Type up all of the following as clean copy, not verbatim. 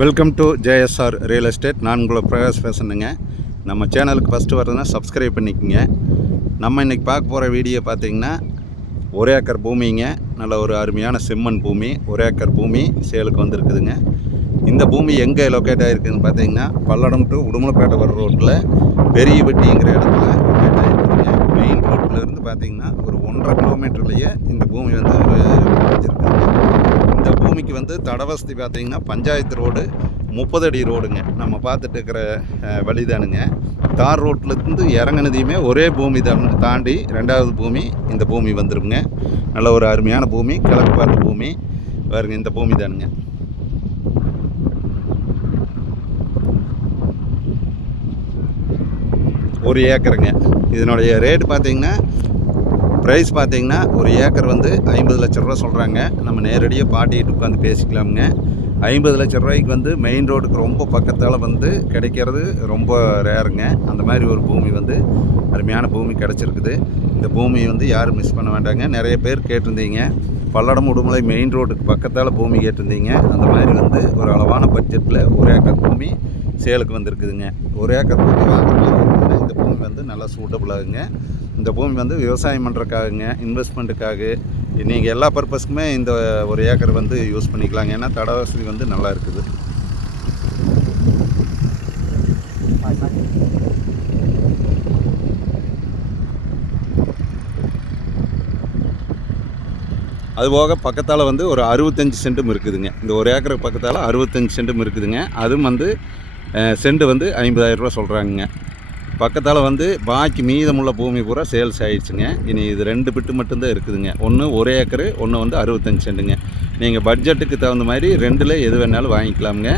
Welcome to JSR real estate. நான் உங்களை பிரகாஷ் பேசுகிறேங்க. நம்ம சேனலுக்கு ஃபஸ்ட்டு வரதுன்னா சப்ஸ்கிரைப் பண்ணிக்கோங்க. நம்ம இன்றைக்கி பார்க்க போகிற வீடியோ பார்த்திங்கன்னா 1 ஏக்கர் பூமிங்க. நல்ல ஒரு அருமையான செம்மண் பூமி. 1 ஏக்கர் பூமி சேலுக்கு வந்துருக்குதுங்க. இந்த பூமி எங்கே லொக்கேட் ஆகிருக்குதுன்னு பார்த்தீங்கன்னா பல்லடம் டு உடுமலைப்பேட்டை வர ரோட்டில் பெரியவட்டிங்கிற இடத்துல லொக்கேட் ஆகிருக்குதுங்க. மெயின் ரோட்டிலேருந்து பார்த்திங்கன்னா ஒரு 1.5 கிலோமீட்டர்லேயே இந்த பூமி வந்து அமைச்சிருக்குதுங்க. இந்த பூமிக்கு வந்து தடவசதி பார்த்திங்கன்னா பஞ்சாயத்து ரோடு 30 அடி ரோடுங்க. நம்ம பார்த்துட்டு இருக்கிற வழிதானுங்க. தார் ரோட்லேருந்து இறங்கினதையுமே ஒரே பூமி தாண்டி 2வது பூமி இந்த பூமி வந்துருங்க. நல்ல ஒரு அருமையான பூமி, கிழக்கு பார்த்த பூமி பாருங்க. இந்த பூமி தானுங்க. ஒரு ஏக்கருங்க. இதனுடைய ரேட் பார்த்திங்கன்னா ப்ரைஸ் பார்த்திங்கன்னா 1 ஏக்கர் வந்து 50 லட்ச ரூபா சொல்கிறாங்க. நம்ம நேரடியாக பாட்டிகிட்டு உட்காந்து பேசிக்கலாமுங்க. 50 லட்ச ரூபாய்க்கு வந்து மெயின் ரோடுக்கு ரொம்ப பக்கத்தால் வந்து கிடைக்கிறது ரொம்ப ரேருங்க. அந்த மாதிரி ஒரு பூமி வந்து அருமையான பூமி கிடச்சிருக்குது. இந்த பூமி வந்து யாரும் மிஸ் பண்ண வேண்டாங்க. நிறைய பேர் கேட்டிருந்தீங்க, பல்லடம் உடுமலை மெயின் ரோடுக்கு பக்கத்தால் பூமி கேட்டிருந்தீங்க. அந்த மாதிரி வந்து ஒரு அளவான பட்ஜெட்டில் 1 ஏக்கர் பூமி சேலுக்கு வந்திருக்குதுங்க. 1 ஏக்கர் பூமி வாங்குற மாதிரி இருக்குதுன்னா இந்த பூமி வந்து நல்லா சூட்டபுளாகுங்க. இந்த பூமி வந்து விவசாயம் பண்ணுறதுக்காகங்க, இன்வெஸ்ட்மெண்ட்டுக்காக, நீங்கள் எல்லா பர்பஸ்க்குமே இந்த 1 ஏக்கர் வந்து யூஸ் பண்ணிக்கலாங்க. ஏன்னா தட வசதி வந்து நல்லா இருக்குது. அதுபோக பக்கத்தால் வந்து ஒரு 65 சென்ட்டும் இருக்குதுங்க. இந்த 1 ஏக்கருக்கு பக்கத்தால் 65 சென்ட்டும் இருக்குதுங்க. அதுவும் வந்து சென்ட் வந்து 50,000 ரூபா சொல்கிறாங்க. பக்கத்தால் வந்து பாக்கி மீதமுள்ள பூமி பூரா சேல்ஸ் ஆகிடுச்சுங்க. இனி இது 2 பிட்டு மட்டும்தான் இருக்குதுங்க. ஒன்று 1 ஏக்கரு, ஒன்று வந்து 65 சென்ட்டுங்க. நீங்கள் பட்ஜெட்டுக்கு தகுந்த மாதிரி 2ல் எது வேணாலும் வாங்கிக்கலாமுங்க.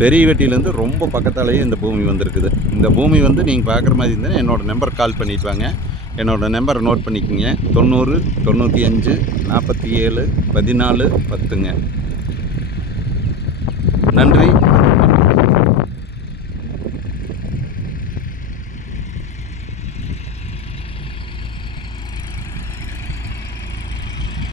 பெரியவட்டியிலேருந்து ரொம்ப பக்கத்தாலேயே இந்த பூமி வந்துருக்குது. இந்த பூமி வந்து நீங்கள் பார்க்குற மாதிரி இருந்தால் என்னோடய நம்பர் கால் பண்ணிட்டு வாங்க. என்னோடய நம்பரை நோட் பண்ணிக்கோங்க. 90 95 47 14 10ங்க. நன்றி.